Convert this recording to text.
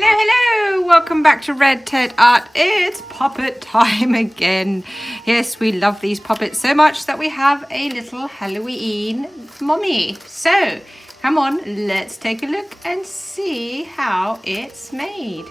Hello, hello! Welcome back to Red Ted Art. It's puppet time again. Yes, we love these puppets so much that we have a little Halloween mummy. So, come on, let's take a look and see how it's made.